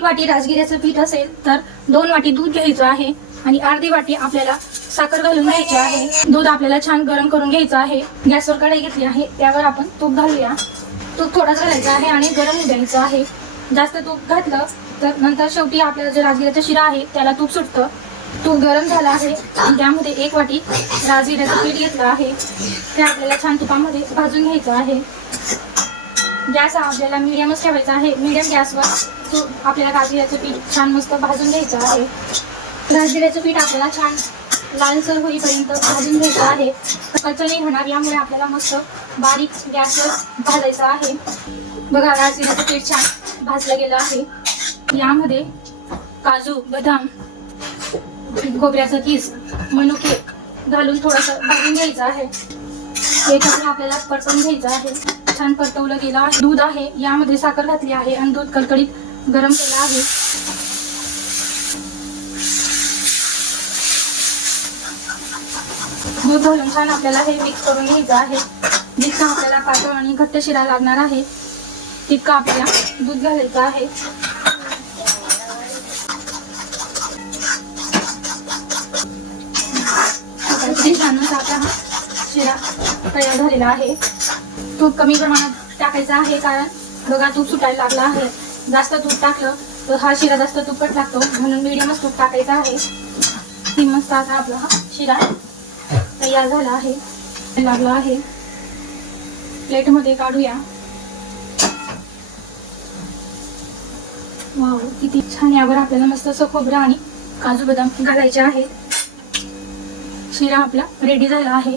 एक वाटी राजगिऱ्याचं पीठ असेल तर दोन वाटी दूध घ्यायचं आहे आणि अर्धी वाटी आपल्याला साखर घालून घ्यायची आहे. दूध आपल्याला छान गरम करून घ्यायचं आहे. गॅसवर कढाई घेतली आहे. त्यावर आपण तूप घालूया. तूप थोडंच घालायचा आहे आणि गरम होऊ द्यायचं आहे. जास्त तूप घातलं तर नंतर शेवटी आपल्याला जे राजगिऱ्याचा शिरा आहे त्याला तूप सुटतं. तूप गरम झालं आहे. आणि त्यामध्ये एक वाटी राजगिऱ्याचं पीठ घेतलं आहे. ते आपल्याला छान तुपामध्ये भाजून घ्यायचं आहे. गॅस हा आपल्याला मिडियमच ठेवायचा आहे. मिडियम गॅसवर तू आपल्याला राजगिऱ्याचं पीठ छान मस्त भाजून घ्यायचं आहे. राजगिऱ्याचं पीठ आपल्याला छान लालसर होईपर्यंत भाजून घ्यायचं आहे. कच्चं नाही होणार यामुळे आपल्याला मस्त बारीक गॅसवर भाजायचं आहे. बघा राजगिऱ्याचं पीठ छान भाजलं गेलं आहे. यामध्ये काजू बदाम खोबऱ्याचं किस मनुके घालून थोडंसं भाजून घ्यायचं आहे. हे कसं आपल्याला परतवून घ्यायचं आहे. छान परतवलं गेलं आहे. दूध आहे. यामध्ये साखर घातली आहे आणि दूध कडकडीत गरम केलं आहे. दूध घालून छान आपल्याला हे मिक्स करून घ्यायचं आहे. जितकं आपल्याला पातळ आणि घट्ट शिरा लागणार आहे तितकं आपल्याला दूध घालायचं आहे. छान आपला हा. शिरा तयार झालेला आहे. तूप कमी प्रमाणात टाकायचं आहे कारण बघा तूप सुटायला लागला आहे. जास्त तूप टाकलं तर हा शिरा जास्त तुपट लागतो. म्हणून मिडियमच तूप टाकायचं आहे. ती मस्त आता आपला हा शिरा तयार झाला आहे. लागला आहे. प्लेटमध्ये काढूया. वाव किती छान. यावर आपल्याला मस्त असं खोबरं आणि काजू बदाम घालायचे आहेत. शिरा आपला रेडी झाला आहे.